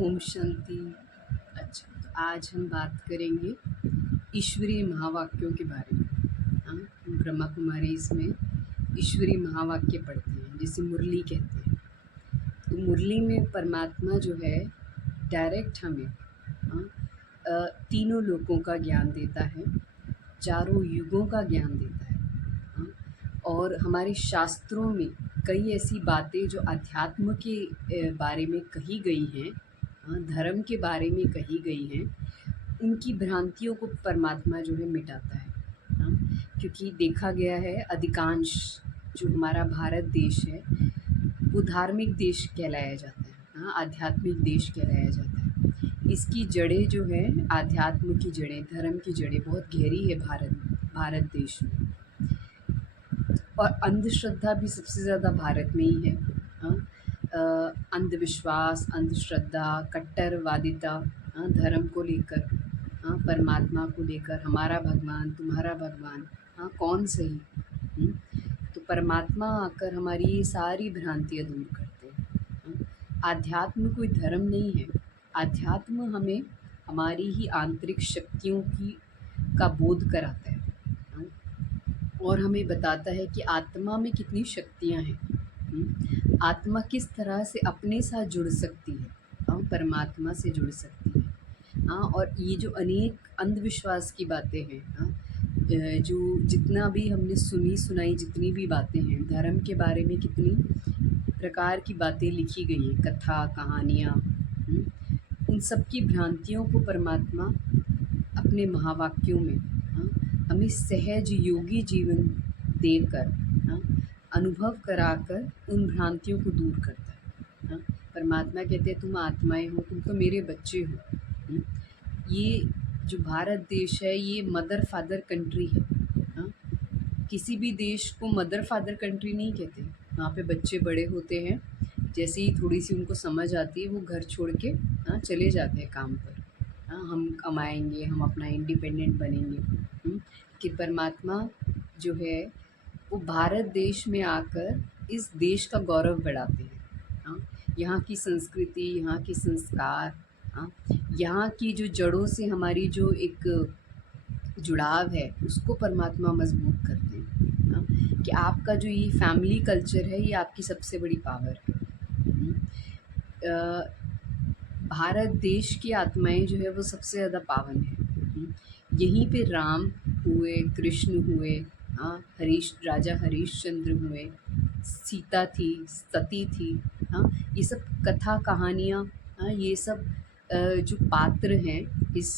ओम शांति। अच्छा, तो आज हम बात करेंगे ईश्वरीय महावाक्यों के बारे में। हाँ, हम ब्रह्मा कुमारी इसमें ईश्वरीय महावाक्य पढ़ते हैं, जिसे मुरली कहते हैं। तो मुरली में परमात्मा जो है डायरेक्ट हमें हाँ, तीनों लोकों का ज्ञान देता है, चारों युगों का ज्ञान देता है। हाँ, और हमारे शास्त्रों में कई ऐसी बातें जो अध्यात्म के बारे में कही गई हैं, धर्म के बारे में कही गई हैं, उनकी भ्रांतियों को परमात्मा जो है मिटाता है। हाँ, क्योंकि देखा गया है अधिकांश जो हमारा भारत देश है वो धार्मिक देश कहलाया जाता है। हाँ, आध्यात्मिक देश कहलाया जाता है। इसकी जड़ें जो है आध्यात्म की जड़ें, धर्म की जड़ें बहुत गहरी है भारत देश में। और अंधश्रद्धा भी सबसे ज़्यादा भारत में ही है। हाँ, अंधविश्वास, अंधश्रद्धा, कट्टरवादिता, हाँ, धर्म को लेकर, हाँ, परमात्मा को लेकर, हमारा भगवान तुम्हारा भगवान, हाँ, कौन सही। हुँ? तो परमात्मा आकर हमारी ये सारी भ्रांतियाँ दूर करते हैं। हाँ? आध्यात्म कोई धर्म नहीं है। आध्यात्म हमें हमारी ही आंतरिक शक्तियों की का बोध कराता है। हाँ? और हमें बताता है कि आत्मा में कितनी शक्तियाँ हैं। आत्मा किस तरह से अपने साथ जुड़ सकती है, हाँ, परमात्मा से जुड़ सकती है। हाँ, और ये जो अनेक अंधविश्वास की बातें हैं, हाँ, जो जितना भी हमने सुनी सुनाई जितनी भी बातें हैं धर्म के बारे में, कितनी प्रकार की बातें लिखी गई हैं, कथा कहानियाँ, उन सब की भ्रांतियों को परमात्मा अपने महावाक्यों में, हाँ, हमें सहज योगी जीवन देकर, हाँ, अनुभव कराकर उन भ्रांतियों को दूर करता है। हाँ, परमात्मा कहते हैं तुम आत्माएं हो, तुम तो मेरे बच्चे हो। ये जो भारत देश है ये मदर फादर कंट्री है। हाँ, किसी भी देश को मदर फादर कंट्री नहीं कहते। वहाँ पे बच्चे बड़े होते हैं, जैसे ही थोड़ी सी उनको समझ आती है वो घर छोड़ के, हाँ, चले जाते हैं काम पर। हाँ, हम कमाएंगे, हम अपना इंडिपेंडेंट बनेंगे। कि परमात्मा जो है वो भारत देश में आकर इस देश का गौरव बढ़ाते हैं। हाँ, यहाँ की संस्कृति, यहाँ के संस्कार, हाँ, यहाँ की जो जड़ों से हमारी जो एक जुड़ाव है उसको परमात्मा मजबूत करते हैं। हाँ, कि आपका जो ये फैमिली कल्चर है ये आपकी सबसे बड़ी पावर है। भारत देश की आत्माएं जो है वो सबसे ज़्यादा पावन है। यहीं पे राम हुए, कृष्ण हुए, हाँ, राजा हरीशचंद्र हुए, सीता थी, सती थी। हाँ, ये सब कथा कहानियाँ, हाँ, ये सब जो पात्र हैं इस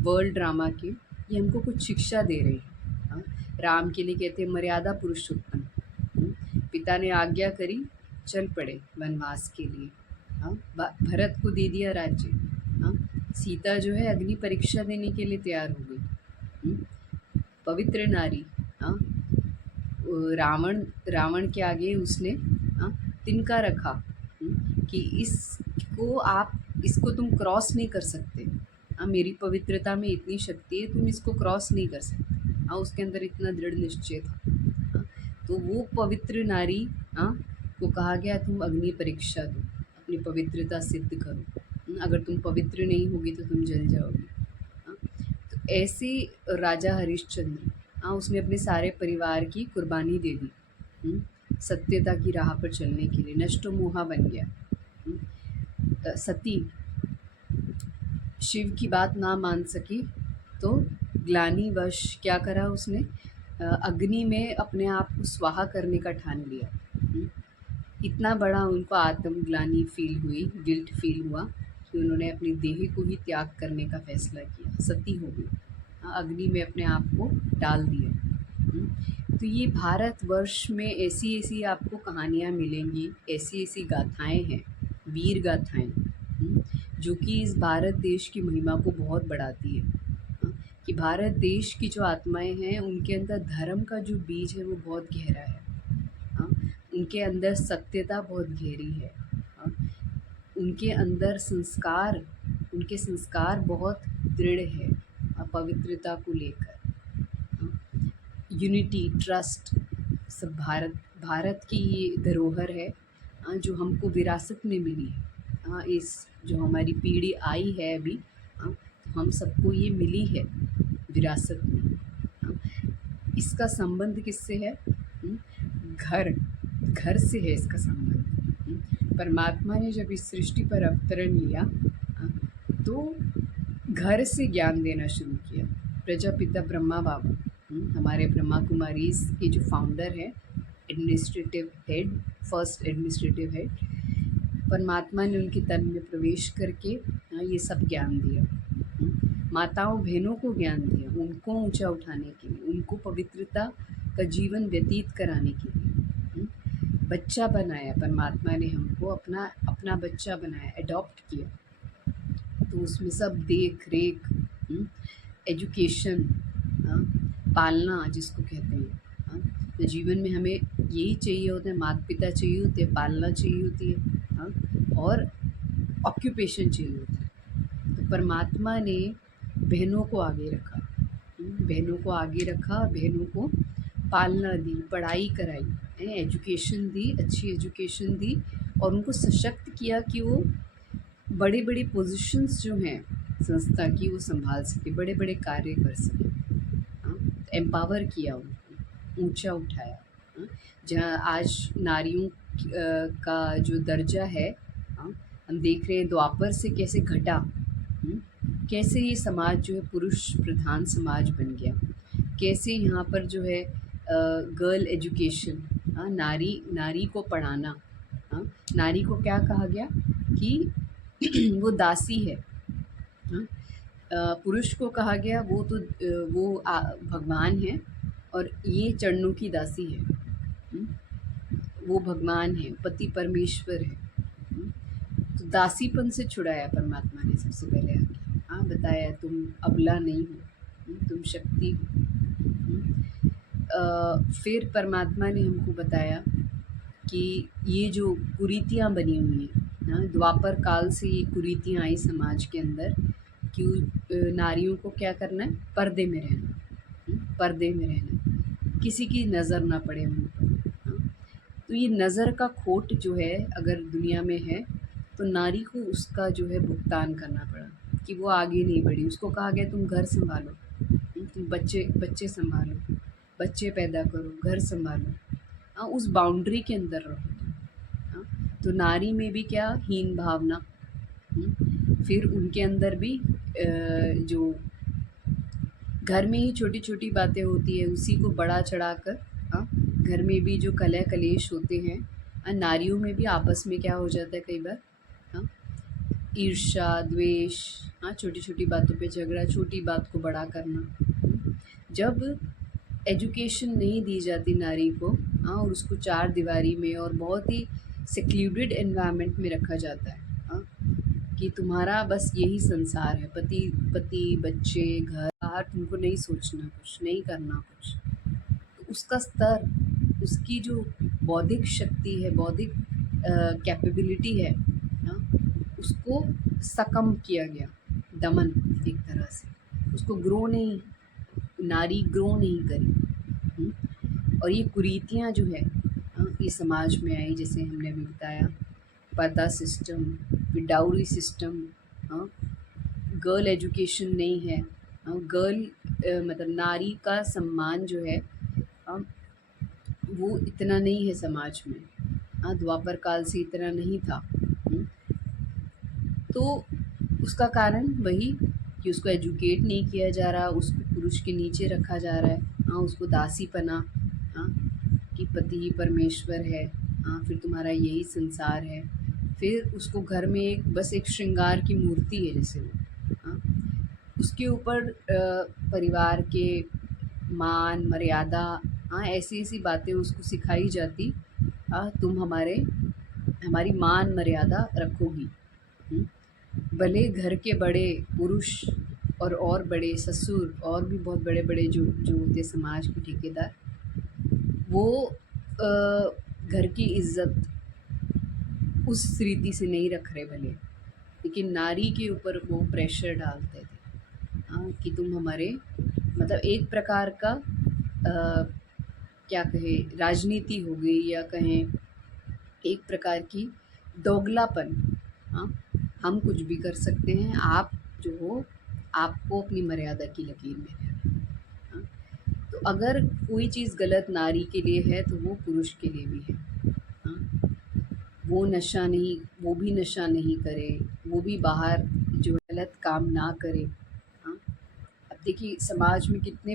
वर्ल्ड ड्रामा के, ये हमको कुछ शिक्षा दे रहे हैं। हाँ, राम के लिए कहते हैं मर्यादा पुरुषोत्तम। पिता ने आज्ञा करी, चल पड़े वनवास के लिए। हाँ, भरत को दे दिया राज्य। हाँ, सीता जो है अग्नि परीक्षा देने के लिए तैयार हो गई। पवित्र नारी। हाँ, रावण रावण के आगे उसने, हाँ, तिनका रखा, कि इसको तुम क्रॉस नहीं कर सकते। हाँ, मेरी पवित्रता में इतनी शक्ति है, तुम इसको क्रॉस नहीं कर सकते। हाँ, उसके अंदर इतना दृढ़ निश्चय था। हाँ, तो वो पवित्र नारी, हाँ, को कहा गया तुम अग्नि परीक्षा दो, अपनी पवित्रता सिद्ध करो। अगर तुम पवित्र नहीं होगी तो तुम जल जाओगे। हाँ, तो ऐसे राजा हरिश्चंद्र, हाँ, उसने अपने सारे परिवार की कुर्बानी दे दी, सत्यता की राह पर चलने के लिए। नष्ट मोहा बन गया। सती शिव की बात ना मान सकी तो ग्लानिवश क्या करा उसने, अग्नि में अपने आप को स्वाहा करने का ठान लिया। इतना बड़ा उनको आत्मग्लानि फील हुई, गिल्ट फील हुआ कि उन्होंने अपनी देह को ही त्याग करने का फैसला किया, सती हो गई। अग्नि में अपने आप को डाल दिया। तो ये भारतवर्ष में ऐसी ऐसी आपको कहानियाँ मिलेंगी, ऐसी ऐसी गाथाएँ हैं, वीर गाथाएँ, जो कि इस भारत देश की महिमा को बहुत बढ़ाती है। कि भारत देश की जो आत्माएं हैं उनके अंदर धर्म का जो बीज है वो बहुत गहरा है। हाँ, उनके अंदर सत्यता बहुत गहरी है। हाँ, उनके संस्कार बहुत दृढ़ है, पवित्रता को लेकर। हाँ, यूनिटी, ट्रस्ट, सब भारत की ये धरोहर है, जो हमको विरासत में मिली है। इस जो हमारी पीढ़ी आई है अभी, तो हम सबको ये मिली है विरासत में। हाँ, इसका संबंध किससे है? घर, घर से है इसका संबंध। परमात्मा ने जब इस सृष्टि पर अवतरण लिया, तो घर से ज्ञान देना शुरू किया। प्रजापिता ब्रह्मा बाबा, हमारे ब्रह्मा कुमारीज़ के जो फाउंडर हैं, administrative head, first administrative head, परमात्मा ने उनके तन में प्रवेश करके ये सब ज्ञान दिया। माताओं बहनों को ज्ञान दिया, उनको ऊंचा उठाने के लिए, उनको पवित्रता का जीवन व्यतीत कराने के लिए। बच्चा बनाया परमात्मा ने, हमको अपना अपना बच्चा बनाया, अडॉप्ट किया। तो उसमें सब देख रेख, एजुकेशन, पालना जिसको कहते हैं। तो जीवन में हमें यही चाहिए होता है, माता पिता चाहिए होते हैं, पालना चाहिए होती है, और ऑक्यूपेशन चाहिए होता है। तो परमात्मा ने बहनों को आगे रखा, बहनों को आगे रखा, बहनों को पालना दी, पढ़ाई कराई, एजुकेशन दी, अच्छी एजुकेशन दी, और उनको सशक्त किया कि वो बड़े बड़े पोजीशंस जो हैं संस्था की वो संभाल सके, बड़े बड़े कार्य कर सके। एम्पावर किया, उनको ऊंचा उठाया। जहाँ आज नारियों का जो दर्जा है, हम देख रहे हैं द्वापर से कैसे घटा, कैसे ये समाज जो है पुरुष प्रधान समाज बन गया, कैसे यहाँ पर जो है गर्ल एजुकेशन, नारी को पढ़ाना। नारी को क्या कहा गया कि वो दासी है। पुरुष को कहा गया वो तो भगवान है, और ये चरणों की दासी है। वो भगवान है, पति परमेश्वर है। तो दासीपन से छुड़ाया परमात्मा ने सबसे पहले आके। बताया तुम अबला नहीं हो, तुम शक्ति हो। फिर परमात्मा ने हमको बताया कि ये जो कुरीतियाँ बनी हुई हैं, द्वापर काल से ये कुरीतियाँ आई समाज के अंदर कि नारियों को क्या करना है, पर्दे में रहना, पर्दे में रहना, किसी की नज़र ना पड़े उन पर। तो ये नज़र का खोट जो है अगर दुनिया में है, तो नारी को उसका जो है भुगतान करना पड़ा कि वो आगे नहीं बढ़ी। उसको कहा गया तुम घर संभालो, तुम बच्चे संभालो, बच्चे पैदा करो, घर संभालो, उस बाउंड्री के अंदर रहो। तो नारी में भी क्या हीन भावना, फिर उनके अंदर भी जो घर में ही छोटी छोटी बातें होती है उसी को बड़ा चढ़ाकर, घर में भी जो कलह कलेश होते हैं, नारियों में भी आपस में क्या हो जाता है कई बार, ईर्ष्या द्वेष, छोटी छोटी बातों पे झगड़ा, छोटी बात को बड़ा करना। जब एजुकेशन नहीं दी जाती नारी को, और उसको चार दीवारी में और बहुत ही सेक्लूडेड एनवायरनमेंट में रखा जाता है, कि तुम्हारा बस यही संसार है, पति बच्चे घर, बाहर तुमको नहीं सोचना, कुछ नहीं करना कुछ। तो उसका स्तर, उसकी जो बौद्धिक शक्ति है, बौद्धिक कैपेबिलिटी है, उसको सकम किया गया, दमन एक तरह से। उसको ग्रो नहीं, नारी ग्रो नहीं करी। और ये कुरीतियाँ जो है ये समाज में आई, जैसे हमने अभी बताया, पर्दा सिस्टम, फिर डाउरी सिस्टम, गर्ल एजुकेशन नहीं है, गर्ल मतलब नारी का सम्मान जो है वो इतना नहीं है समाज में, द्वापर काल से इतना नहीं था। तो उसका कारण वही कि उसको एजुकेट नहीं किया जा रहा, उसको पुरुष के नीचे रखा जा रहा है, उसको दासीपना, कि पति ही परमेश्वर है, फिर तुम्हारा यही संसार है। फिर उसको घर में बस एक श्रृंगार की मूर्ति है जैसे वो, उसके ऊपर परिवार के मान मर्यादा, ऐसी ऐसी बातें उसको सिखाई जाती, तुम हमारी मान मर्यादा रखोगी। भले घर के बड़े पुरुष और बड़े ससुर और भी बहुत बड़े बड़े जो जो होते समाज के ठेकेदार, वो घर की इज्जत उस रीति से नहीं रख रहे भले, लेकिन नारी के ऊपर वो प्रेशर डालते थे, कि तुम हमारे मतलब एक प्रकार का क्या कहे राजनीति हो गई, या कहें एक प्रकार की दोगलापन, हाँ, हम कुछ भी कर सकते हैं, आप जो हो आपको अपनी मर्यादा की लकीर में रहना है। हाँ, तो अगर कोई चीज़ गलत नारी के लिए है तो वो पुरुष के लिए भी है। हाँ, वो भी नशा नहीं करे, वो भी बाहर जो गलत काम ना करे। हाँ, अब देखिए समाज में कितने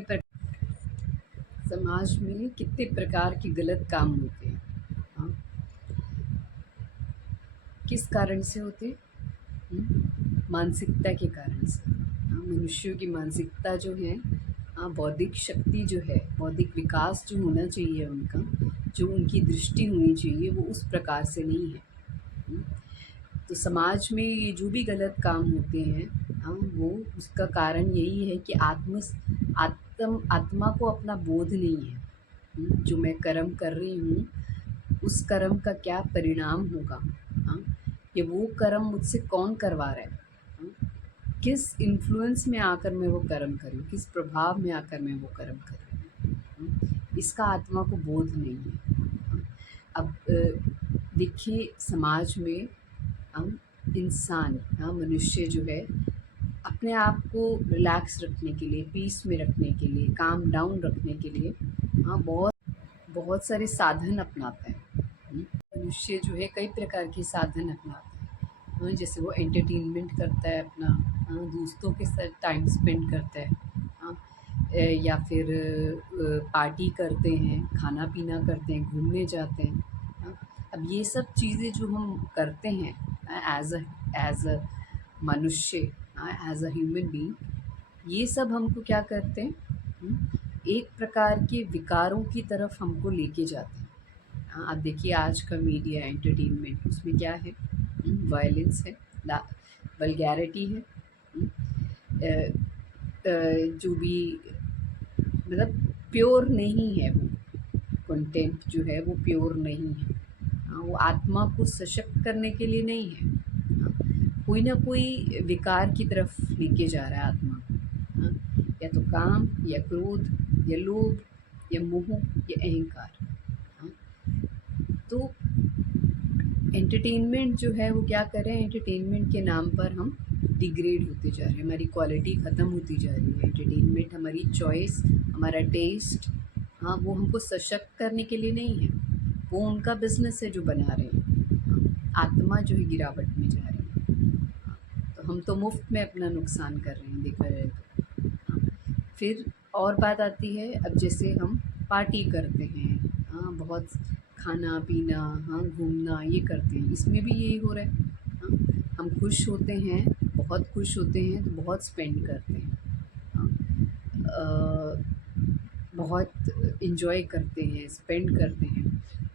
प्रकार के गलत काम होते हैं। हाँ, किस कारण से होते हैं? मानसिकता के कारण से। हाँ, मनुष्यों की मानसिकता जो है, हाँ, बौद्धिक शक्ति जो है, बौद्धिक विकास जो होना चाहिए उनका, जो उनकी दृष्टि होनी चाहिए, वो उस प्रकार से नहीं है। हुँ, तो समाज में ये जो भी गलत काम होते हैं, हाँ, वो उसका कारण यही है कि आत्मा को अपना बोध नहीं है। जो मैं कर्म कर रही हूँ, उस कर्म का क्या परिणाम होगा? हाँ, या वो कर्म मुझसे कौन करवा रहा है? हाँ, किस इन्फ्लुएंस में आकर मैं वो कर्म कर रही हूँ, किस प्रभाव में आकर मैं वो कर्म कर रही हूँ, इसका आत्मा को बोध नहीं है। हाँ, अब देखिए समाज में हम इंसान, हाँ, मनुष्य जो है अपने आप को रिलैक्स रखने के लिए, पीस में रखने के लिए, काम डाउन रखने के लिए, हाँ, बहुत बहुत सारे साधन अपनाता है। हुँ, मनुष्य जो है कई प्रकार के साधन अपनाता है। जैसे वो एंटरटेनमेंट करता है अपना, दोस्तों के साथ टाइम स्पेंड करता है। हाँ, या फिर पार्टी करते हैं, खाना-पीना करते हैं, घूमने जाते हैं। हाँ, अब ये सब चीज़ें जो हम करते हैं एज़ अ मनुष्य, एज़ अ ह्यूमन बीइंग, ये सब हमको क्या करते हैं? एक प्रकार के विकारों की तरफ हमको लेके जाते हैं। आप देखिए आज का मीडिया एंटरटेनमेंट उसमें क्या है? वायलेंस है, ला वल्गैरिटी है। जो भी मतलब प्योर नहीं है वो कंटेंट जो है वो प्योर नहीं है। वो आत्मा को सशक्त करने के लिए नहीं है। कोई ना कोई विकार की तरफ लेके जा रहा है आत्मा को। या तो काम या क्रोध या लोभ या मोह या अहंकार। हाँ, तो एंटरटेनमेंट जो है वो क्या कर रहे हैं, एंटरटेनमेंट के नाम पर हम डिग्रेड होते जा रहे हैं, हमारी क्वालिटी ख़त्म होती जा रही है। एंटरटेनमेंट हमारी चॉइस, हमारा टेस्ट, हाँ, वो हमको सशक्त करने के लिए नहीं है, वो उनका बिजनेस है जो बना रहे हैं। आत्मा जो है गिरावट में जा रही है। हाँ, तो हम तो मुफ्त में अपना नुकसान कर रहे हैं देखा जाए तो। हाँ, फिर और बात आती है, अब जैसे हम पार्टी करते हैं, हाँ, बहुत खाना-पीना, हाँ, घूमना ये करते हैं, इसमें भी यही हो रहा है। हाँ, हम खुश होते हैं, बहुत खुश होते हैं तो बहुत स्पेंड करते हैं। हाँ, बहुत एन्जॉय करते हैं, स्पेंड करते हैं।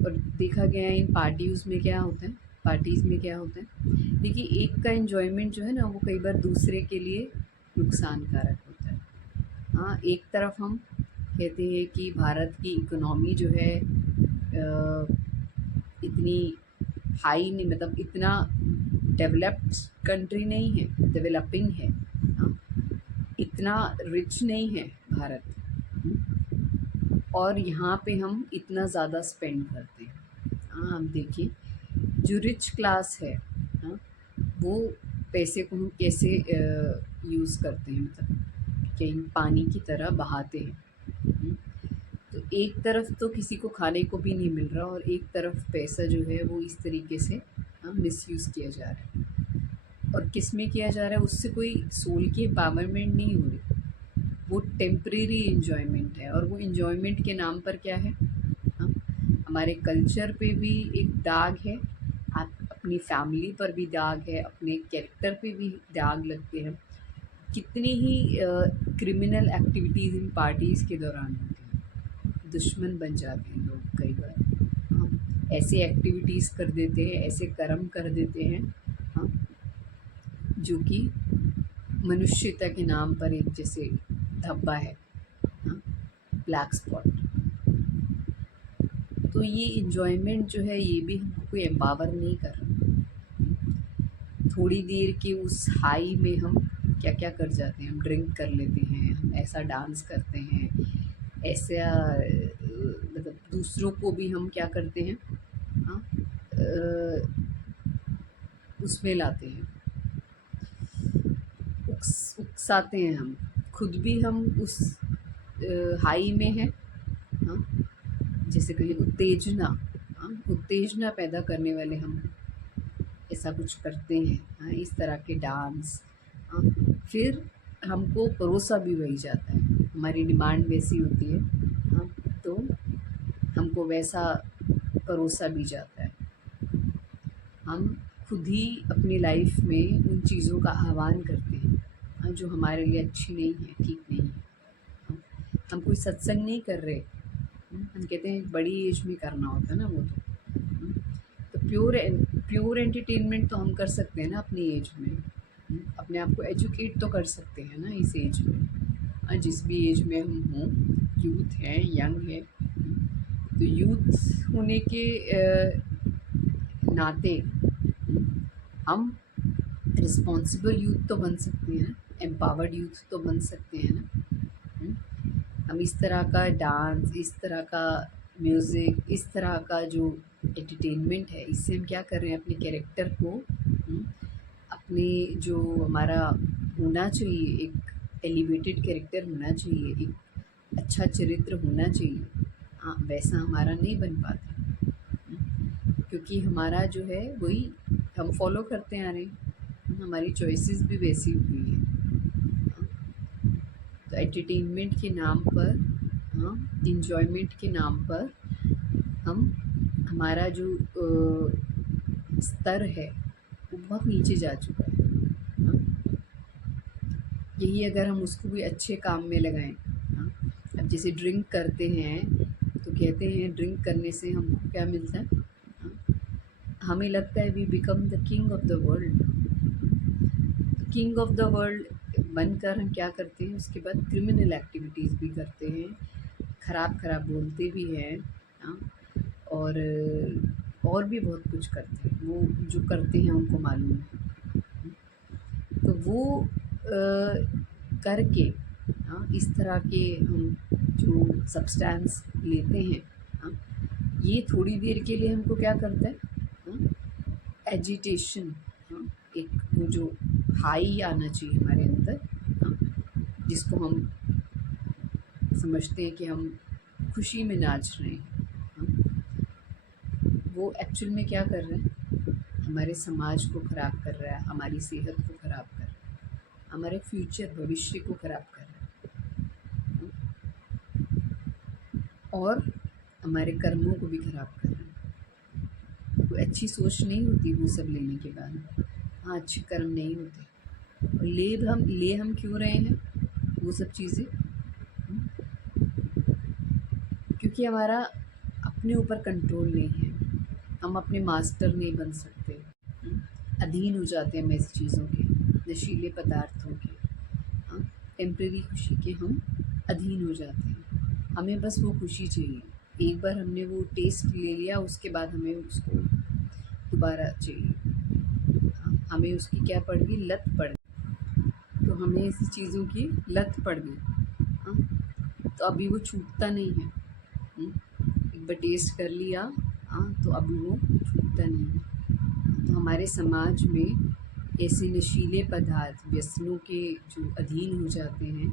और देखा गया है इन पार्टीज़ में क्या होता है, देखिए एक का एन्जॉयमेंट जो है ना वो कई बार दूसरे के लिए नुकसानकारक होता है। हाँ, एक तरफ हम कहते हैं कि भारत की इकोनॉमी जो है इतनी हाई नहीं, मतलब इतना डेवलप्ड कंट्री नहीं है, डेवलपिंग है। हाँ, इतना रिच नहीं है भारत। और यहाँ पे हम इतना ज़्यादा स्पेंड करते हैं। हाँ, हम देखिए जो रिच क्लास है, हाँ, वो पैसे को हम कैसे यूज़ करते हैं, मतलब कहीं पानी की तरह बहाते हैं। हुँ, तो एक तरफ तो किसी को खाने को भी नहीं मिल रहा और एक तरफ पैसा जो है वो इस तरीके से मिसयूज़ किया जा रहा है। और किस में किया जा रहा है, उससे कोई सोल की एम्पावरमेंट नहीं हो रही, वो टेम्परेरी एन्जॉयमेंट है। और वो एन्जॉयमेंट के नाम पर क्या है, हाँ, हमारे कल्चर पे भी एक दाग है, आप अपनी फैमिली पर भी दाग है, अपने कैरेक्टर पे भी दाग लगते हैं। कितनी ही क्रिमिनल एक्टिविटीज़ इन पार्टीज़ के दौरान होती हैं, दुश्मन बन जाते हैं लोग कई बार। हाँ, ऐसे एक्टिविटीज़ कर देते हैं, ऐसे कर्म कर देते हैं, हाँ, जो कि मनुष्यता के नाम पर एक जैसे धब्बा है, हाँ, ब्लैक स्पॉट। तो ये एन्जॉयमेंट जो है ये भी हमको कोई एम्पावर नहीं कर रहा। थोड़ी देर के उस हाई में हम क्या-क्या कर जाते हैं, हम ड्रिंक कर लेते हैं, हम ऐसा डांस करते हैं, ऐसा मतलब दूसरों को भी हम क्या करते हैं, हाँ, उसमें लाते हैं, उकसाते हैं हम, खुद भी हम उस हाई में हैं। हाँ, जैसे कहीं उत्तेजना, हाँ, उत्तेजना पैदा करने वाले हम ऐसा कुछ करते हैं। हाँ, इस तरह के डांस। हाँ, फिर हमको परोसा भी वही जाता है, हमारी डिमांड वैसी होती है। हाँ, तो हमको वैसा परोसा भी जाता है। हम खुद ही अपनी लाइफ में उन चीज़ों का आह्वान करते हैं, हाँ, जो हमारे लिए अच्छी नहीं है, ठीक नहीं है। हाँ, हम कोई सत्संग नहीं कर रहे। हम कहते हैं बड़ी एज में करना होता है ना वो तो प्योर एंटरटेनमेंट तो हम कर सकते हैं ना अपनी एज में। अपने आप को एजुकेट तो कर सकते हैं ना इस एज में। जिस भी एज में हम हों, यूथ हैं, यंग है, तो यूथ होने के नाते हम रिस्पॉन्सिबल यूथ तो बन सकते हैं ना, एम्पावर्ड यूथ तो बन सकते हैं ना। हम इस तरह का डांस, इस तरह का म्यूज़िक, इस तरह का जो एंटरटेनमेंट है, इससे हम क्या कर रहे हैं, अपने कैरेक्टर को, अपने जो हमारा होना चाहिए, एक एलिवेटेड कैरेक्टर होना चाहिए, एक अच्छा चरित्र होना चाहिए, हाँ, वैसा हमारा नहीं बन पाता। क्योंकि हमारा जो है वही हम फॉलो करते आ रहे हैं, हमारी चॉइसेस भी वैसी हुई हैं। तो एंटरटेनमेंट के नाम पर, हाँ, इंजॉयमेंट के नाम पर हम हमारा जो स्तर है वो बहुत नीचे जा चुका है। हाँ, यही अगर हम उसको भी अच्छे काम में लगाएं। हाँ, अब जैसे ड्रिंक करते हैं तो कहते हैं ड्रिंक करने से हमको क्या मिलता है। हाँ, हमें लगता है we become the king of the world. King of the world बनकर हम क्या करते हैं, उसके बाद क्रिमिनल एक्टिविटीज़ भी करते हैं, ख़राब ख़राब बोलते भी हैं। हाँ, और भी बहुत कुछ करते हैं, वो जो करते हैं उनको मालूम है। तो वो करके, हाँ, इस तरह के हम जो सब्सटेंस लेते हैं, हाँ, ये थोड़ी देर के लिए हमको क्या करता है, हाँ, एजिटेशन, हाँ, एक वो जो हाई आना चाहिए हमारे अंदर, हाँ, जिसको हम समझते हैं कि हम खुशी में नाच रहे हैं। हाँ, वो एक्चुअल में क्या कर रहे हैं, हमारे समाज को ख़राब कर रहा है, हमारी सेहत को ख़राब कर रहा है, हमारे फ्यूचर भविष्य को ख़राब कर रहा है, और हमारे कर्मों को भी ख़राब कर रहा है। कोई अच्छी सोच नहीं होती वो सब लेने के बाद। हाँ, अच्छे कर्म नहीं होते, और ले हम क्यों रहे हैं वो सब चीज़ें, क्योंकि हमारा अपने ऊपर कंट्रोल नहीं है, हम अपने मास्टर नहीं बन सकते। अधीन हो जाते हैं हम ऐसी चीज़ों के, नशीले पदार्थों के, हाँ, टेम्परेरी खुशी के हम अधीन हो जाते हैं। हमें बस वो खुशी चाहिए, एक बार हमने वो टेस्ट ले लिया, उसके बाद हमें उसको दोबारा चाहिए। हाँ, हमें उसकी क्या पड़ गई, लत पड़ गई। तो हमें ऐसी चीज़ों की लत पड़ गई। हाँ, तो अभी वो छूटता नहीं है। एक बार टेस्ट कर लिया, हाँ, तो अभी वो छूटता नहीं है। तो हमारे समाज में ऐसे नशीले पदार्थ, व्यसनों के जो अधीन हो जाते हैं,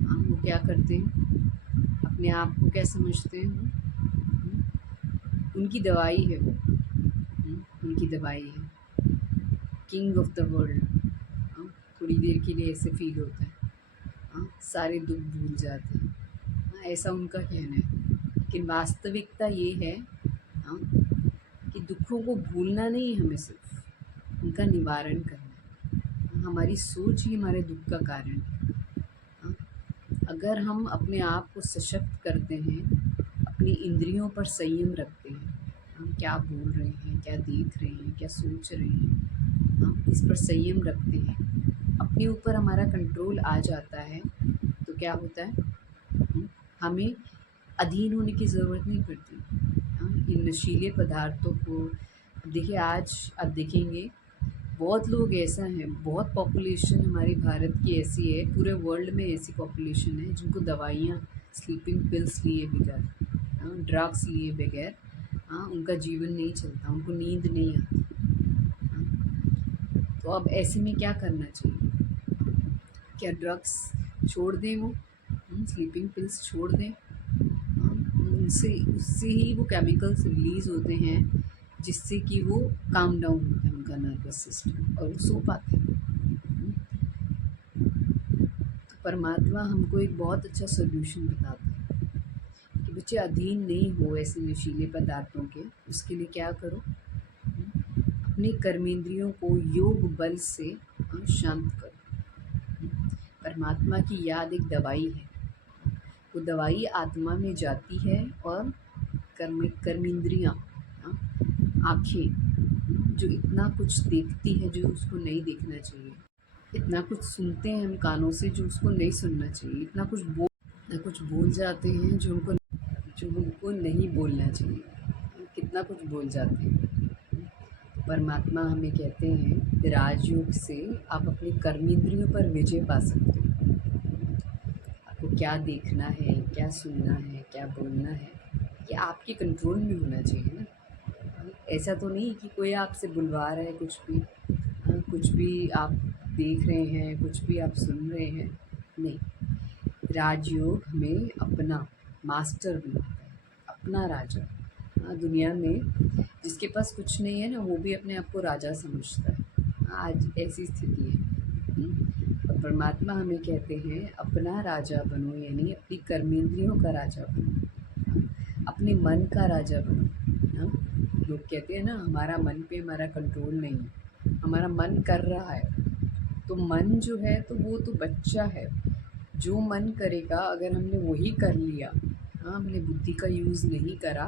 हाँ, वो क्या करते हैं, अपने आप को क्या समझते हैं वो, उनकी दवाई है वो, उनकी दवाई है, किंग ऑफ द वर्ल्ड। हाँ, थोड़ी देर के लिए ऐसे फील होता है। हाँ, सारे दुख भूल जाते हैं। हाँ, ऐसा उनका कहना है, लेकिन वास्तविकता ये है, हाँ, कि दुखों को भूलना नहीं है, हमें सिर्फ उनका निवारण करना है। हमारी सोच ही हमारे दुख का कारण है। हाँ, अगर हम अपने आप को सशक्त करते हैं, अपनी इंद्रियों पर संयम रखते हैं, हम क्या बोल रहे हैं, क्या देख रहे हैं, क्या सोच रहे हैं, हम इस पर संयम रखते हैं, अपने ऊपर हमारा कंट्रोल आ जाता है, तो क्या होता है, हमें अधीन होने की ज़रूरत नहीं पड़ती। हाँ, इन नशीले पदार्थों को देखिए, आज आप देखेंगे बहुत लोग ऐसा हैं, बहुत पॉपुलेशन हमारे भारत की ऐसी है, पूरे वर्ल्ड में ऐसी पॉपुलेशन है जिनको दवाइयाँ, स्लीपिंग पिल्स लिए बगैर, हाँ, ड्रग्स लिए बगैर, हाँ, उनका जीवन नहीं चलता, उनको नींद नहीं आती। हाँ, तो अब ऐसे में क्या करना चाहिए? क्या ड्रग्स छोड़ दें वो? स्लीपिंग पिल्स छोड़ दें? उनसे उससे ही वो केमिकल्स रिलीज़ होते हैं जिससे कि वो काम डाउन होता है उनका नर्वस सिस्टम और वो सो पाते हैं। तो परमात्मा हमको एक बहुत अच्छा सॉल्यूशन बताता है कि बच्चे अधीन नहीं हो ऐसे नशीले पदार्थों के। उसके लिए क्या करो? अपने कर्मेंद्रियों को योग बल से शांत करो। परमात्मा की याद एक दवाई है। वो दवाई आत्मा में जाती है और कर्मेंद्रियाँ, आँखें जो इतना कुछ देखती है जो उसको नहीं देखना चाहिए, इतना कुछ सुनते हैं हम कानों से जो उसको नहीं सुनना चाहिए, इतना कुछ बोल जाते हैं जो उनको नहीं बोलना चाहिए, कितना कुछ बोल जाते हैं। परमात्मा हमें कहते हैं राजयोग से आप अपने कर्मेंद्रियों पर विजय पा सकते हो। आपको क्या देखना है, क्या सुनना है, क्या बोलना है, ये आपके कंट्रोल में होना चाहिए ना। ऐसा तो नहीं कि कोई आपसे बुलवा रहा है कुछ भी आप देख रहे हैं, कुछ भी आप सुन रहे हैं, नहीं। राजयोग हमें अपना मास्टर बनाता है, अपना राजा। दुनिया में जिसके पास कुछ नहीं है ना, वो भी अपने आप को राजा समझता है। आज ऐसी स्थिति है। और परमात्मा हमें कहते हैं अपना राजा बनो, यानी अपनी कर्मेंद्रियों का राजा बनो, अपने मन का राजा बनो। लोग कहते हैं ना हमारा मन पे हमारा कंट्रोल नहीं है, हमारा मन कर रहा है। तो मन जो है तो वो तो बच्चा है, जो मन करेगा अगर हमने वही कर लिया, हमने बुद्धि का यूज़ नहीं करा,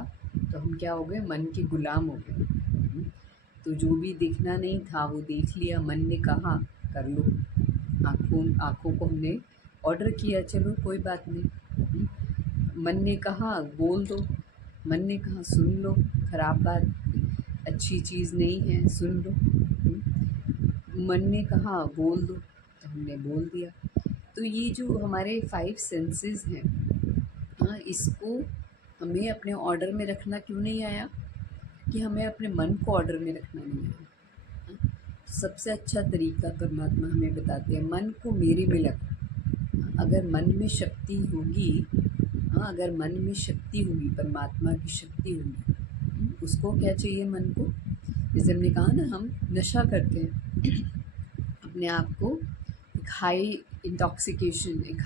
तो हम क्या हो गए? मन के गुलाम हो गए। तो जो भी देखना नहीं था वो देख लिया, मन ने कहा कर लो। आँखों को हमने ऑर्डर किया, चलो कोई बात नहीं। मन ने कहा बोल दो, मन ने कहा सुन लो, खराब बात, अच्छी चीज़ नहीं है, सुन लो। मन ने कहा बोल दो, तो हमने बोल दिया। तो ये जो हमारे 5 सेंसेस हैं, इसको हमें अपने ऑर्डर में रखना क्यों नहीं आया? कि हमें अपने मन को ऑर्डर में रखना नहीं आया। सबसे अच्छा तरीका परमात्मा हमें बताते हैं, मन को मेरे में रखो। अगर मन में शक्ति होगी, अगर मन में शक्ति होगी, परमात्मा की शक्ति होगी, उसको क्या चाहिए मन को? जैसे हमने कहा ना, हम नशा करते हैं अपने आप को एक हाई इंटॉक्सिकेशन, एक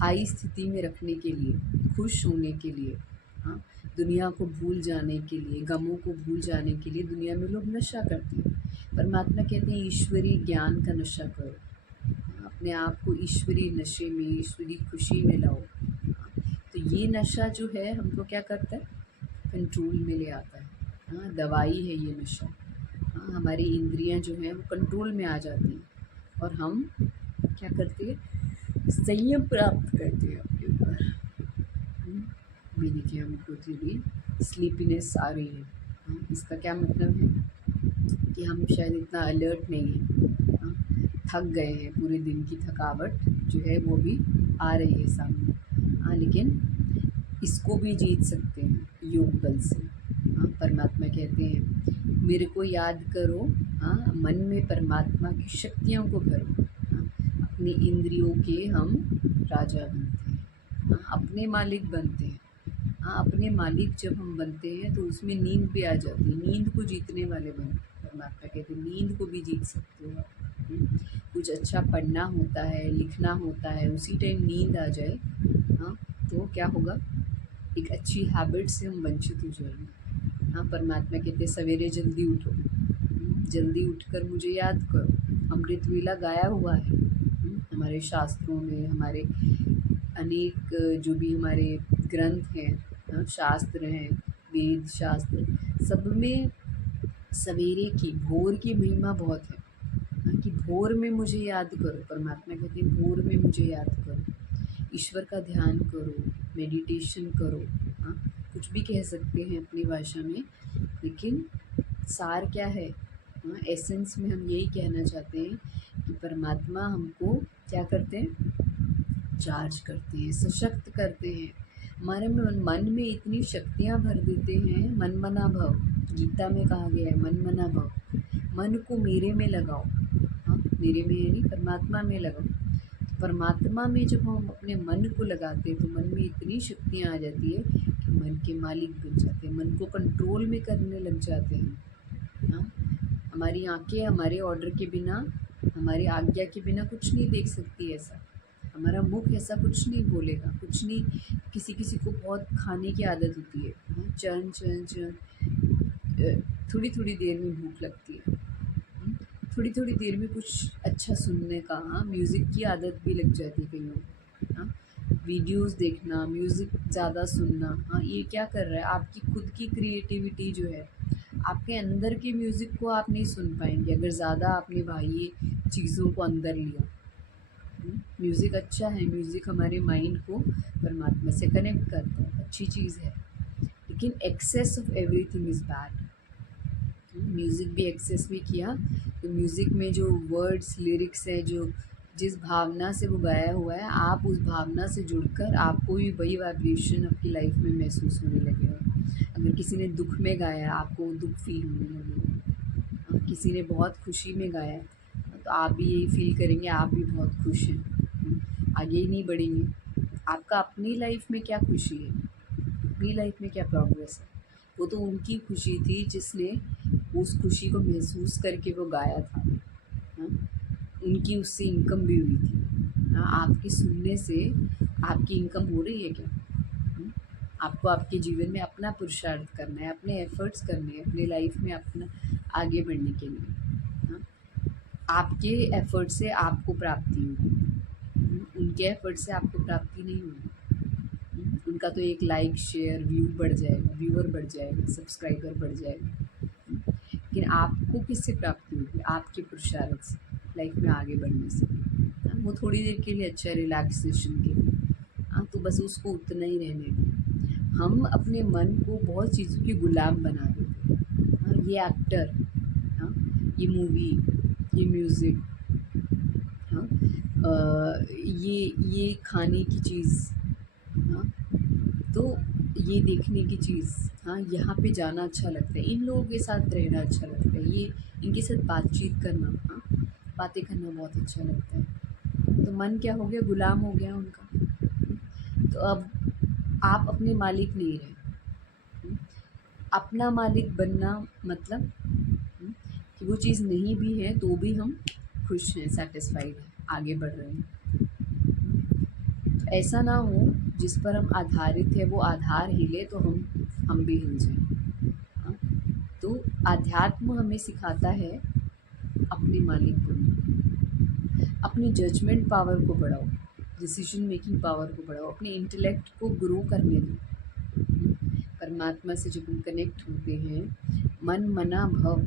हाई स्थिति में रखने के लिए, खुश होने के लिए, दुनिया को भूल जाने के लिए, गमों को भूल जाने के लिए दुनिया में लोग नशा करते हैं। परमात्मा कहते हैं ईश्वरीय ज्ञान का नशा करो, अपने आप को ईश्वरीय नशे में, ईश्वरीय खुशी में लाओ। तो ये नशा जो है हमको क्या करता है? कंट्रोल में ले आता है। दवाई है ये नशा। हमारी इंद्रियां जो हैं वो कंट्रोल में आ जाती हैं और हम क्या करते हैं? संयम प्राप्त करते हैं अपने ऊपर। अभी देखिए हमको थोड़ी स्लीपीनेस आ रही है। इसका क्या मतलब है? कि हम शायद इतना अलर्ट नहीं हैं, थक गए हैं, पूरे दिन की थकावट जो है वो भी आ रही है सामने। लेकिन इसको भी जीत सकते हैं योग बल से। परमात्मा कहते हैं मेरे को याद करो, मन में परमात्मा की शक्तियों को करो। अपनी इंद्रियों के हम राजा बनते हैं, अपने मालिक बनते हैं। अपने मालिक जब हम बनते हैं तो उसमें नींद भी आ जाती है, नींद को जीतने वाले बनो। परमात्मा कहते हैं नींद को भी जीत सकते हो आप। कुछ अच्छा पढ़ना होता है, लिखना होता है, उसी टाइम नींद आ जाए, तो क्या होगा? एक अच्छी हैबिट से हम वंचित हो जाएंगे। परमात्मा कहते हैं सवेरे जल्दी उठो, जल्दी उठकर मुझे याद करो। अमृत वेला गाया हुआ है हमारे शास्त्रों में, हमारे अनेक जो भी हमारे ग्रंथ हैं, शास्त्र हैं, वेद शास्त्र, सब में सवेरे की, भोर की महिमा बहुत है। कि भोर में मुझे याद करो। परमात्मा कहते हैं भोर में मुझे याद करो, ईश्वर का ध्यान करो, मेडिटेशन करो। कुछ भी कह सकते हैं अपनी भाषा में, लेकिन सार क्या है? एसेंस में हम यही कहना चाहते हैं कि परमात्मा हमको क्या करते हैं? चार्ज करते हैं, सशक्त करते हैं। हमारे मन में इतनी शक्तियाँ भर देते हैं। मन मना भव, गीता में कहा गया है मन मना भव। मन को मेरे में लगाओ। हाँ, मेरे में यानी परमात्मा में लगाओ। तो परमात्मा में जब हम अपने मन को लगाते हैं तो मन में इतनी शक्तियाँ आ जाती है कि मन के मालिक बन जाते हैं, मन को कंट्रोल में करने लग जाते हैं। हाँ, हमारी आंखें हमारे ऑर्डर के बिना, हमारी आज्ञा के बिना कुछ नहीं देख सकती ऐसा। हमारा मुख ऐसा कुछ नहीं बोलेगा, कुछ नहीं। किसी किसी को बहुत खाने की आदत होती है, हाँ, चन चन चन, थोड़ी थोड़ी देर में भूख लगती है, थोड़ी थोड़ी देर में कुछ अच्छा सुनने का, हाँ, म्यूज़िक की आदत भी लग जाती है कईयों को, हाँ, वीडियोस देखना, म्यूज़िक ज़्यादा सुनना, हाँ, ये क्या कर रहा है, आपकी खुद की क्रिएटिविटी जो है, आपके अंदर के म्यूज़िक को आप नहीं सुन पाएंगे अगर ज़्यादा आपने बाह्य चीज़ों को अंदर लिया। म्यूज़िक अच्छा है, म्यूज़िक हमारे माइंड को परमात्मा से कनेक्ट करता है, अच्छी चीज़ है, लेकिन excess of everything is bad. Music भी एक्सेस में किया तो म्यूज़िक में जो वर्ड्स लिरिक्स है, जो जिस भावना से वो गाया हुआ है, आप उस भावना से जुड़कर आपको भी वही वाइब्रेशन आपकी लाइफ में महसूस होने लगेगा। अगर किसी ने दुख में गाया है, आपको दुख फील होने लगेगा। किसी ने बहुत खुशी में गाया है तो आप भी यही फील करेंगे, आप भी बहुत खुश हैं। आगे ही नहीं बढ़ेंगे। आपका अपनी लाइफ में क्या खुशी है, अपनी लाइफ में क्या प्रोग्रेस है, वो तो उनकी खुशी थी जिसने उस खुशी को महसूस करके वो गाया था। हाँ, उनकी उससे इनकम भी हुई थी। हाँ, आपके सुनने से आपकी इनकम हो रही है क्या? आपको आपके जीवन में अपना पुरुषार्थ करना है, अपने एफर्ट्स करने हैं अपने लाइफ में अपना आगे बढ़ने के लिए। हाँ, आपके एफर्ट से आपको प्राप्ति होगी, उनके एफर्ट से आपको प्राप्ति नहीं होगी। उनका तो एक लाइक शेयर व्यू बढ़ जाएगा, व्यूअर बढ़ जाएगा, सब्सक्राइबर बढ़ जाएगा, लेकिन आपको किससे प्राप्ति होगी? आपके पुरुषार्थ से, लाइफ में आगे बढ़ने से। हाँ, वो थोड़ी देर के लिए अच्छा है, रिलैक्सेशन के लिए। हाँ, तो बस उसको उतना ही रहने दें। हम अपने मन को बहुत चीज़ों की गुलाम बना देते हैं। हाँ, ये एक्टर, हाँ, ये मूवी, ये म्यूज़िक, हाँ, ये खाने की चीज़, हाँ, तो ये देखने की चीज़, हाँ, यहाँ पे जाना अच्छा लगता है, इन लोगों के साथ रहना अच्छा लगता है, ये इनके साथ बातचीत करना, हाँ, बातें करना बहुत अच्छा लगता है। तो मन क्या हो गया? गुलाम हो गया उनका। तो अब आप अपने मालिक नहीं रहे। अपना मालिक बनना मतलब कि वो चीज़ नहीं भी है तो भी हम खुश हैं, सेटिस्फाइड हैं, आगे बढ़ रहे हैं। ऐसा ना हो जिस पर हम आधारित है वो आधार हिले तो हम भी हिल जाएं। हाँ, तो आध्यात्म हमें सिखाता है अपने मालिक बनना, अपनी जजमेंट पावर को बढ़ाओ, डिसीजन मेकिंग पावर को बढ़ाओ, अपने इंटेलेक्ट को ग्रो करने दो। परमात्मा से जब हम कनेक्ट होते हैं, मन मना भव,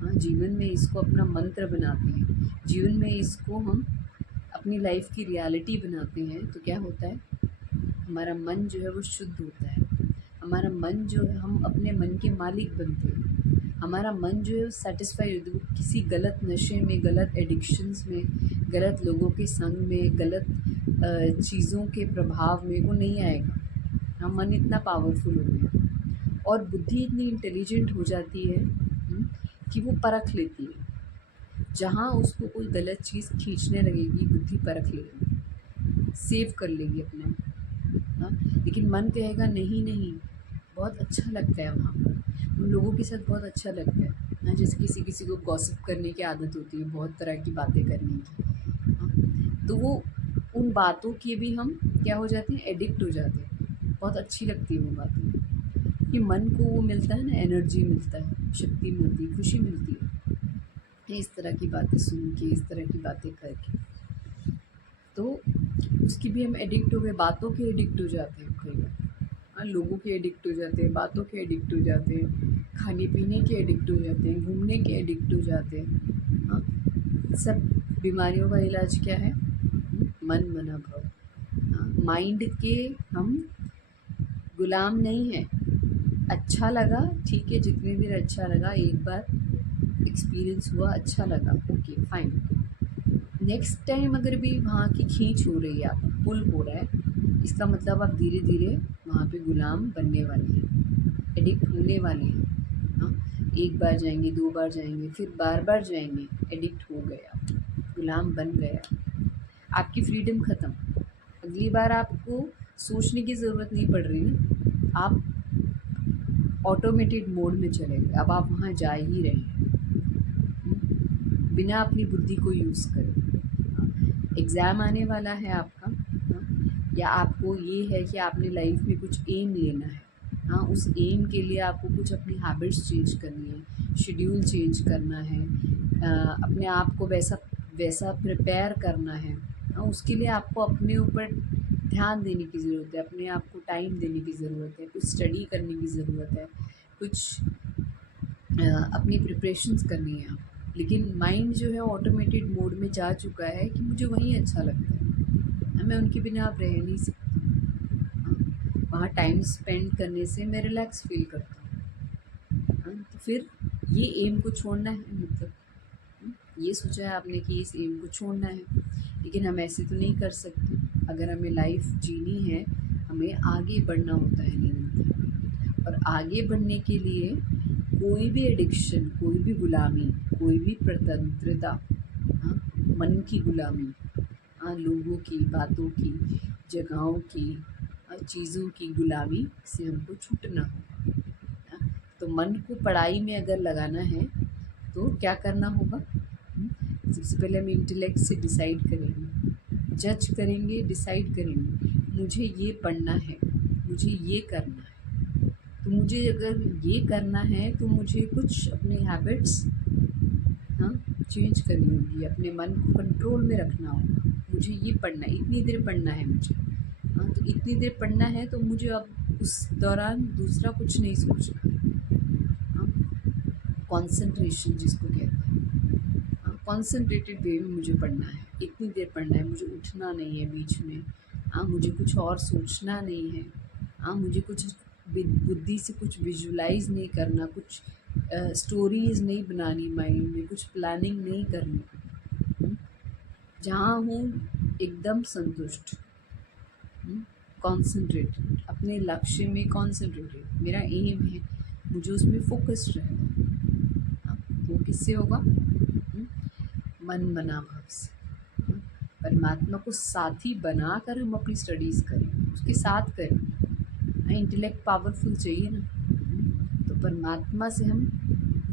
हाँ, जीवन में इसको अपना मंत्र बनाते हैं, जीवन में इसको हम अपनी लाइफ की रियलिटी बनाते हैं, तो क्या होता है? हमारा मन जो है वो शुद्ध होता है। हमारा मन जो है, हम अपने मन के मालिक बनते हैं। हमारा मन जो है सेटिस्फाई होता है, वो किसी गलत नशे में, गलत एडिक्शंस में, गलत लोगों के संग में, गलत चीज़ों के प्रभाव में वो नहीं आएगा। हाँ, मन इतना पावरफुल हो गया और बुद्धि इतनी इंटेलिजेंट हो जाती है कि वो परख लेती है। जहाँ उसको कोई गलत चीज़ खींचने लगेगी, बुद्धि परख लेगी, सेव कर लेगी अपने आप। हाँ, लेकिन मन कहेगा नहीं नहीं, बहुत अच्छा लगता है वहाँ पर, उन लोगों के साथ बहुत अच्छा लगता है। हाँ, जैसे किसी किसी को गॉसिप करने की आदत होती है, बहुत तरह की बातें करने की। हाँ, तो वो उन बातों के भी हम क्या हो जाते हैं? एडिक्ट हो जाते हैं। बहुत अच्छी लगती है वो बातें कि मन को वो मिलता है ना, एनर्जी मिलता है, शक्ति मिलती है, खुशी मिलती है इस तरह की बातें सुन के, इस तरह की बातें करके। तो उसकी भी हम एडिक्ट हो गए, बातों के एडिक्ट हो जाते हैं कई बार। हाँ, लोगों के एडिक्ट हो जाते हैं, बातों के एडिक्ट हो जाते हैं, खाने पीने के एडिक्ट हो जाते हैं, घूमने के एडिक्ट हो जाते हैं। हाँ, सब बीमारियों का इलाज क्या है? मन मना भव। हाँ, माइंड के हम गुलाम नहीं हैं। अच्छा लगा, ठीक है, जितनी देर अच्छा लगा, एक बार एक्सपीरियंस हुआ, अच्छा लगा, ओके फाइन। नेक्स्ट टाइम अगर भी वहाँ की खींच हो रही है, आपका पुल हो रहा है, इसका मतलब आप धीरे धीरे वहाँ पे गुलाम बनने वाले हैं, एडिक्ट होने वाले हैं। हाँ, एक बार जाएंगे, 2 बार जाएंगे, फिर बार बार जाएंगे, एडिक्ट हो गए आप, गुलाम बन गए आप, आपकी फ्रीडम ख़त्म। अगली बार आपको सोचने की ज़रूरत नहीं पड़ रही ना, आप ऑटोमेटेड मोड में चले गए, अब आप वहाँ जा ही रहे हैं बिना अपनी बुद्धि को यूज़ करे। एग्ज़ाम आने वाला है आपका, या आपको ये है कि आपने लाइफ में कुछ एम लेना है, हाँ, उस एम के लिए आपको कुछ अपनी हैबिट्स चेंज करनी है, शेड्यूल चेंज करना है, अपने आप को वैसा वैसा प्रिपेयर करना है, हाँ, उसके लिए आपको अपने ऊपर ध्यान देने की ज़रूरत है, अपने आप को टाइम देने की ज़रूरत है, कुछ स्टडी करने की ज़रूरत है, कुछ अपनी प्रिपरेशंस करनी है आप। लेकिन माइंड जो है ऑटोमेटेड मोड में जा चुका है कि मुझे वहीं अच्छा लगता है, मैं उनके बिना आप रह नहीं सकती, हाँ, वहाँ टाइम स्पेंड करने से मैं रिलैक्स फील करता हूँ, हाँ, तो फिर ये एम को छोड़ना है, मतलब ये सोचा है आपने कि इस एम को छोड़ना है, लेकिन हम ऐसे तो नहीं कर सकते। अगर हमें लाइफ जीनी है, हमें आगे बढ़ना होता है निरंतर, और आगे बढ़ने के लिए कोई भी एडिक्शन, कोई भी गुलामी, कोई भी प्रतंत्रता, हाँ, मन की गुलामी, हाँ, लोगों की, बातों की, जगहों की, चीज़ों की गुलामी से हमको छूटना होगा, हाँ। तो मन को पढ़ाई में अगर लगाना है तो क्या करना होगा? सबसे पहले हम इंटेलेक्ट से डिसाइड करेंगे, जज करेंगे, डिसाइड करेंगे, मुझे ये पढ़ना है, मुझे ये करना है। तो मुझे अगर ये करना है तो मुझे कुछ अपने हैबिट्स, हाँ, चेंज करनी होगी, अपने मन को कंट्रोल में रखना होगा। मुझे ये पढ़ना है, इतनी देर पढ़ना है मुझे, हाँ, तो इतनी देर पढ़ना है तो मुझे अब उस दौरान दूसरा कुछ नहीं सोचना, हाँ, कॉन्सेंट्रेशन जिसको कहते हैं, कॉन्सेंट्रेटेड वे में मुझे पढ़ना है, इतनी देर पढ़ना है, मुझे उठना नहीं है बीच में, हाँ, मुझे कुछ और सोचना नहीं है, हाँ, मुझे कुछ बुद्धि से कुछ विजुलाइज नहीं करना, कुछ स्टोरीज नहीं बनानी माइंड में, कुछ प्लानिंग नहीं करनी, जहाँ हूँ एकदम संतुष्ट, कॉन्सेंट्रेटेड, अपने लक्ष्य में कॉन्सेंट्रेटेड, मेरा एम है, मुझे उसमें फोकस्ड रहना है, वो किससे होगा? मन बना भाव से, परमात्मा को साथी बनाकर हम अपनी स्टडीज़ करें, उसके साथ करें। इंटेलेक्ट पावरफुल चाहिए ना, तो परमात्मा से हम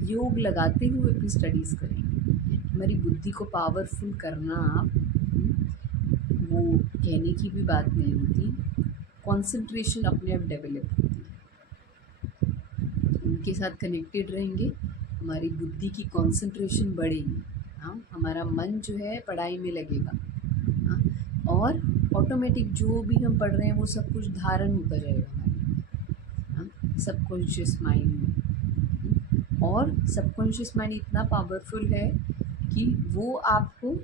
योग लगाते हुए अपनी स्टडीज़ करेंगे। हमारी बुद्धि को पावरफुल करना, वो कहने की भी बात नहीं होती, कंसंट्रेशन अपने आप डेवलप होती है। उनके साथ कनेक्टेड रहेंगे, हमारी बुद्धि की कंसंट्रेशन बढ़ेगी, हाँ, हमारा मन जो है पढ़ाई में लगेगा, हाँ, और ऑटोमेटिक जो भी हम पढ़ रहे हैं वो सब कुछ धारण होता जाएगा हमारे, हाँ, सबकॉन्शियस माइंड में। और सबकॉन्शियस माइंड इतना पावरफुल है कि वो आपको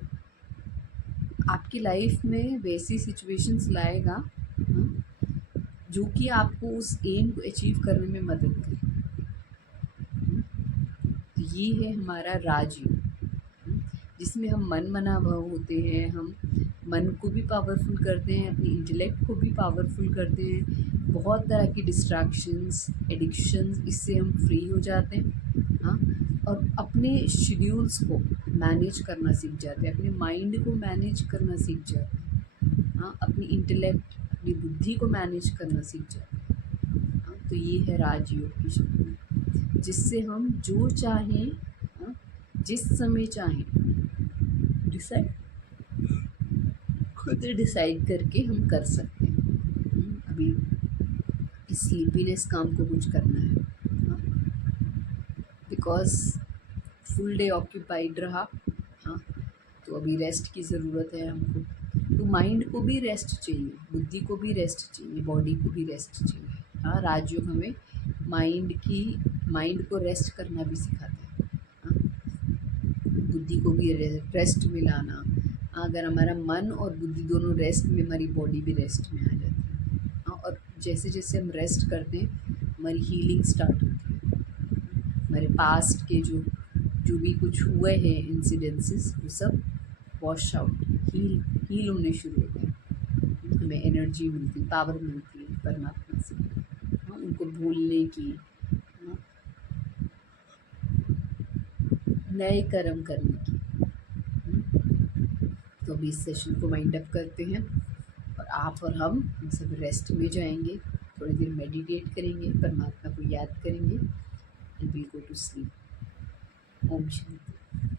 आपकी लाइफ में वैसी सिचुएशंस लाएगा, हाँ, जो कि आपको उस एम को अचीव करने में मदद करे। तो ये है हमारा राजयोग, जिसमें हम मन मना भव होते हैं, हम मन को भी पावरफुल करते हैं, अपनी इंटेलेक्ट को भी पावरफुल करते हैं, बहुत तरह की डिस्ट्रैक्शंस, एडिक्शंस, इससे हम फ्री हो जाते हैं, हाँ, और अपने शेड्यूल्स को मैनेज करना सीख जाते हैं, अपने माइंड को मैनेज करना सीख जाते हैं, हाँ, अपनी इंटेलेक्ट, अपनी बुद्धि को मैनेज करना सीख जाते हैं, हाँ, तो ये है राजयोग की शक्ति, जिससे हम जो चाहें, हाँ, जिस समय चाहें, डिसाइड खुद डिसाइड करके हम कर सकते हैं। अभी इस स्लीपीनेस काम को कुछ करना है, बिकॉज फुल डे ऑक्यूपाइड रहा, हाँ, तो अभी रेस्ट की ज़रूरत है हमको। तो माइंड को भी रेस्ट चाहिए, बुद्धि को भी रेस्ट चाहिए, बॉडी को भी रेस्ट चाहिए, हाँ, राजयोग हमें माइंड को रेस्ट करना भी सिखाता है, हाँ, बुद्धि को भी रेस्ट में लाना। अगर हमारा मन और बुद्धि दोनों रेस्ट में, हमारी बॉडी भी रेस्ट में आ जाती है, हाँ, और जैसे जैसे हम रेस्ट करते हैं हमारी हीलिंग स्टार्ट होती है, हमारे पास्ट के जो भी कुछ हुए हैं इंसिडेंसेस, वो सब वॉश आउट, हील होने शुरू होते हैं, हमें एनर्जी मिलती, पावर मिलती है परमात्मा से, हाँ, उनको भूलने की, हाँ, नए कर्म करने की। तो अभी इस सेशन को वाइंड अप करते हैं और आप और हम सब रेस्ट में जाएंगे, थोड़ी देर मेडिटेट करेंगे, परमात्मा को याद करेंगे and will go to sleep. ओम शांति।